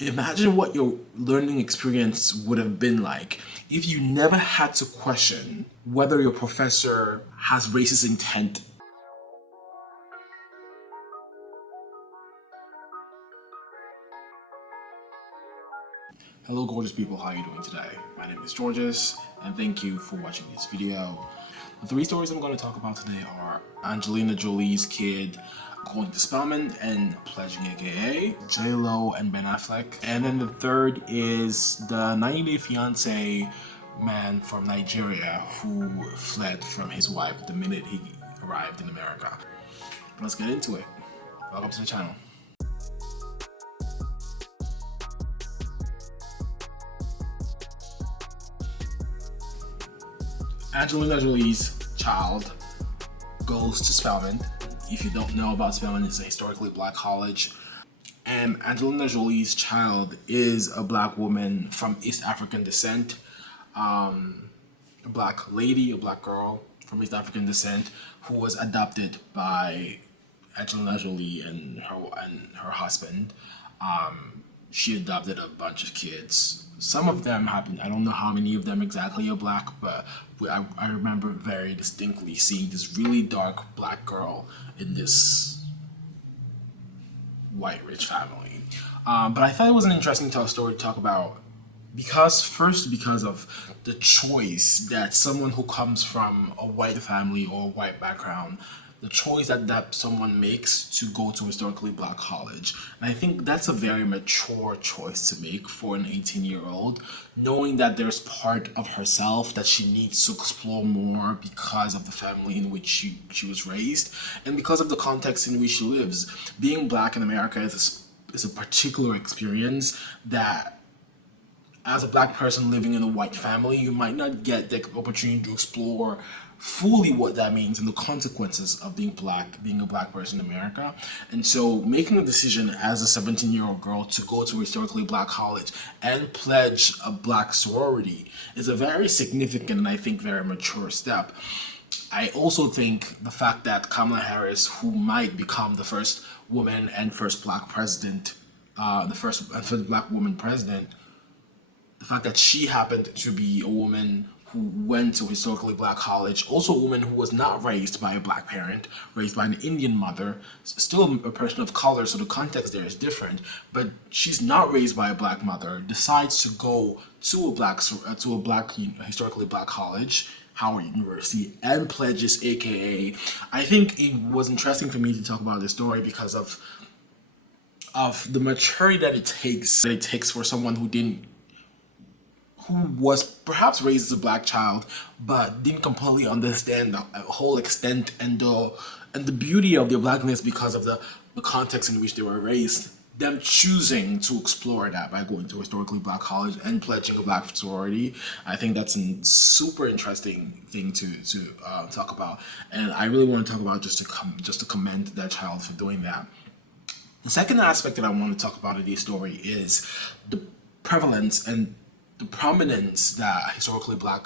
Imagine what your learning experience would have been like if you never had to question whether your professor has racist intent. Hello gorgeous people, how are you doing today? My name is Georges and thank you for watching this video. The three stories I'm going to talk about today are Angelina Jolie's kid going to Spellman and pledging aka J-Lo and Ben Affleck. And then the third is the 90-Day Fiancé man from Nigeria who fled from his wife the minute he arrived in America. Let's get into it. Welcome to the channel. Angelina Jolie's child goes to Spellman. If you don't know about Spellman, it's a historically black college. And Angelina Jolie's child is a black woman from East African descent, a black lady, a black girl from East African descent who was adopted by Angelina Jolie and her husband. She adopted a bunch of kids. Some of them happened, I don't know how many of them exactly are black, but I remember very distinctly seeing this really dark black girl in this white rich family. But I thought it was an interesting story to talk about because of the choice that someone who comes from a white family or a white background, the choice that someone makes to go to historically black college. And I think that's a very mature choice to make for an 18-year-old, knowing that there's part of herself that she needs to explore more because of the family in which she was raised and because of the context in which she lives. Being black in America is a particular experience that as a black person living in a white family, you might not get the opportunity to explore fully what that means and the consequences of being a black person in America. And so making a decision as a 17-year-old girl to go to a historically black college and pledge a black sorority is a very significant and I think very mature step. I also think the fact that Kamala Harris, who might become the first woman and first black president, the first black woman president, the fact that she happened to be a woman who went to historically black college, also a woman who was not raised by a black parent, raised by an Indian mother, still a person of color, so the context there is different, but she's not raised by a black mother, decides to go to a black historically black college, Howard University, and pledges aka. I think it was interesting for me to talk about this story because of the maturity that it takes for someone who was perhaps raised as a black child, but didn't completely understand the whole extent and the beauty of their blackness because of the context in which they were raised. Them choosing to explore that by going to a historically black college and pledging a black sorority, I think that's a super interesting thing to talk about, and I really want to talk about just to commend that child for doing that. The second aspect that I want to talk about in this story is the prevalence and the prominence that historically black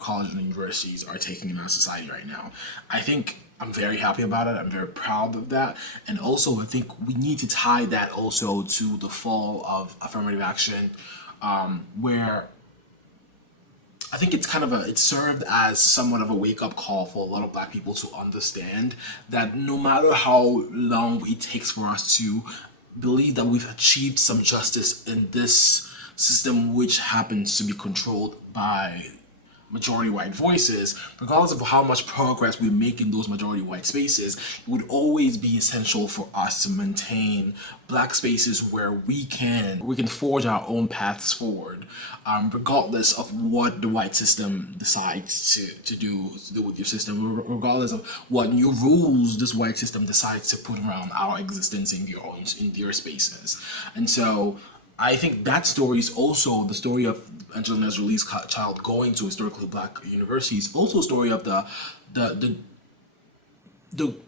colleges and universities are taking in our society right now. I think I'm very happy about it. I'm very proud of that. And also I think we need to tie that also to the fall of affirmative action, where I think it served as somewhat of a wake-up call for a lot of black people to understand that no matter how long it takes for us to believe that we've achieved some justice in this system which happens to be controlled by majority white voices, regardless of how much progress we make in those majority white spaces, it would always be essential for us to maintain black spaces where we can forge our own paths forward, regardless of what the white system decides to do with your system, regardless of what new rules this white system decides to put around our existence in your spaces. And so I think that story is also the story of Angelina Jolie's child going to historically black universities. Also a story of the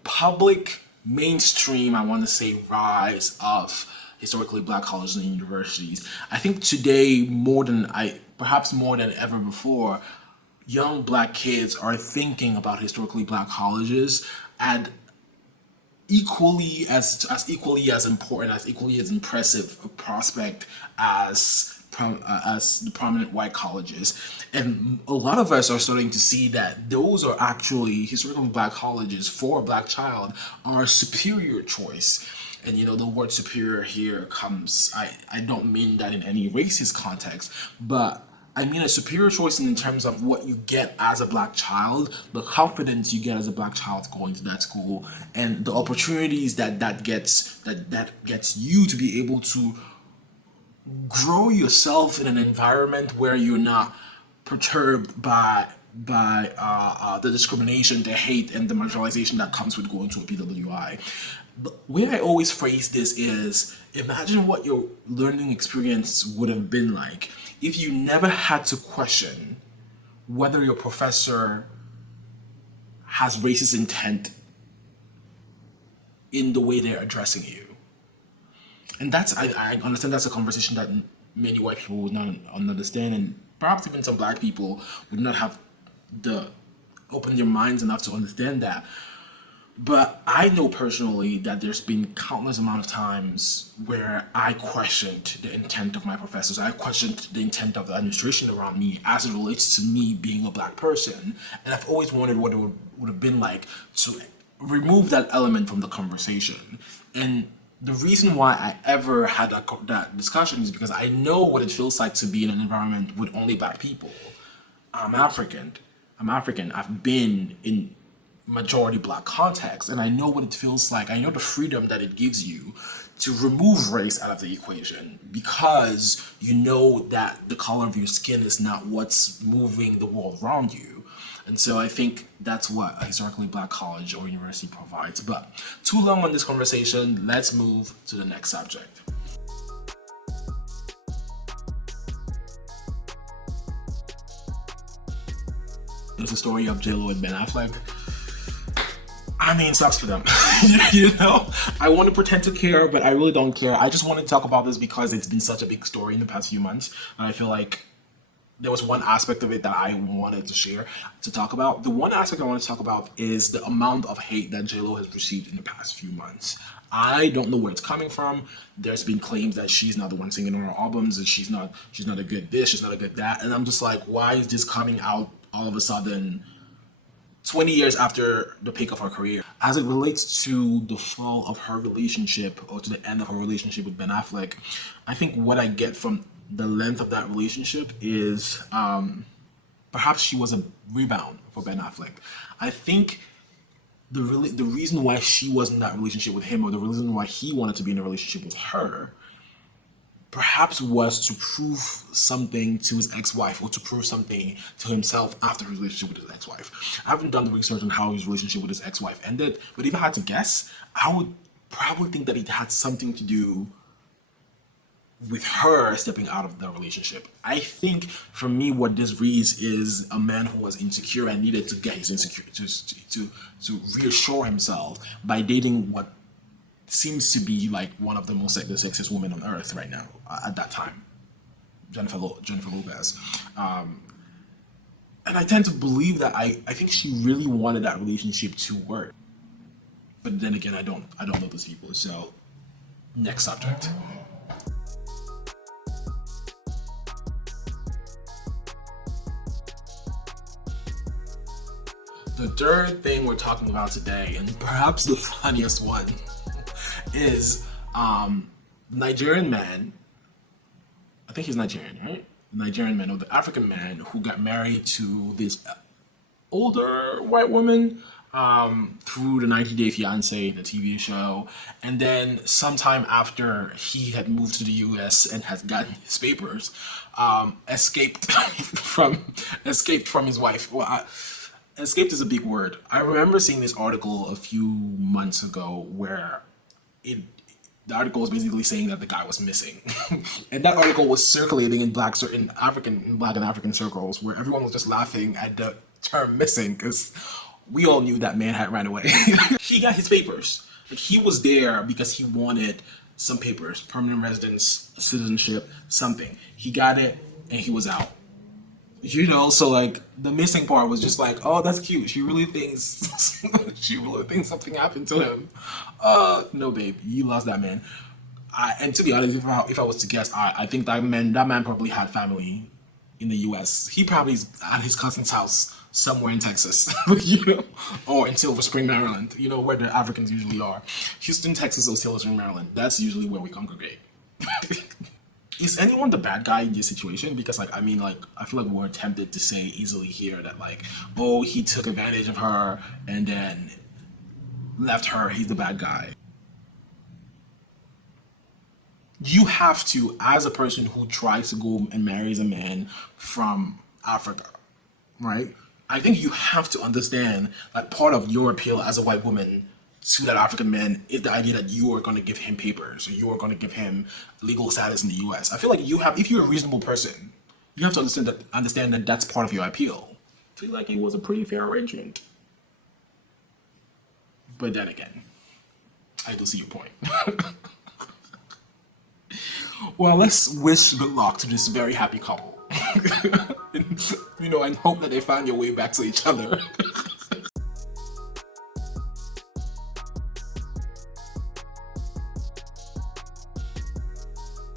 public mainstream, I want to say, rise of historically black colleges and universities. I think today perhaps more than ever before, young black kids are thinking about historically black colleges and equally as important, as equally as impressive a prospect as the prominent white colleges. And a lot of us are starting to see that those are actually historically black colleges for a black child are a superior choice. And the word superior here comes, I don't mean that in any racist context, but I mean a superior choice in terms of what you get as a black child, the confidence you get as a black child going to that school, and the opportunities that gets you to be able to grow yourself in an environment where you're not perturbed by the discrimination, the hate, and the marginalization that comes with going to a PWI. The way I always phrase this is, imagine what your learning experience would have been like if you never had to question whether your professor has racist intent in the way they're addressing you. And I understand that's a conversation that many white people would not understand, and perhaps even some black people would not have open their minds enough to understand that. But I know personally that there's been countless amount of times where I questioned the intent of my professors. I questioned the intent of the administration around me as it relates to me being a black person. And I've always wondered what it would have been like to remove that element from the conversation. And the reason why I ever had that discussion is because I know what it feels like to be in an environment with only black people. I'm African. I've been in majority black context, and I know what it feels like. I know the freedom that it gives you to remove race out of the equation, because you know that the color of your skin is not what's moving the world around you. And so I think that's what a historically black college or university provides. But too long on this conversation, let's move to the next subject. It's a story of J-Lo and Ben Affleck. I mean, sucks for them. I want to pretend to care, but I really don't care. I just want to talk about this because it's been such a big story in the past few months. And I feel like there was one aspect of it that I wanted to talk about. The one aspect I want to talk about is the amount of hate that J-Lo has received in the past few months. I don't know where it's coming from. There's been claims that she's not the one singing on her albums, and she's not a good this, she's not a good that. And I'm just like, why is this coming out all of a sudden 20 years after the peak of her career? As it relates to the fall of her relationship, or to the end of her relationship with Ben Affleck, I think what I get from the length of that relationship is perhaps she was a rebound for Ben Affleck. I think the reason why she was in that relationship with him, or the reason why he wanted to be in a relationship with her, perhaps was to prove something to his ex-wife, or to prove something to himself after his relationship with his ex-wife. I haven't done the research on how his relationship with his ex-wife ended, but if I had to guess, I would probably think that it had something to do with her stepping out of the relationship. I think for me, what this reads is a man who was insecure and needed to get his insecurities to reassure himself by dating what seems to be like one of the sexiest women on earth right now at that time, Jennifer Lopez. And I tend to believe that I think she really wanted that relationship to work. But then again, I don't know those people. So next subject. The third thing we're talking about today, and perhaps the funniest one, is Nigerian man. I think he's Nigerian, right? The Nigerian man, or the African man, who got married to this older white woman through the 90-Day Fiancé, the TV show, and then sometime after he had moved to the U.S. and has gotten his papers, escaped from his wife. Well, escaped is a big word. I remember seeing this article a few months ago where the article was basically saying that the guy was missing. And that article was circulating in black and African circles, where everyone was just laughing at the term missing, because we all knew that man had ran away. He got his papers. Like, he was there because he wanted some papers, permanent residence, citizenship, something. He got it and he was out. So like the missing part was just like, oh, that's cute. She really thinks she really thinks something happened to him. No, babe, you lost that man. And to be honest, if I was to guess, I think that man probably had family in the U.S. He probably is at his cousin's house somewhere in Texas, or in Silver Spring, Maryland, where the Africans usually are. Houston, Texas, or Silver Spring, Maryland. That's usually where we congregate. Is anyone the bad guy in this situation? Because like I feel like we're tempted to say easily here that like, oh, he took advantage of her and then left her, he's the bad guy. You have to, as a person who tries to go and marries a man from Africa, right? I think you have to understand that part of your appeal as a white woman to that African man is the idea that you are going to give him papers or you are going to give him legal status in the U.S. I feel like if you're a reasonable person, you have to understand that that's part of your appeal. I feel like it was a pretty fair arrangement. But then again, I do see your point. Well, let's wish good luck to this very happy couple. And hope that they find your way back to each other.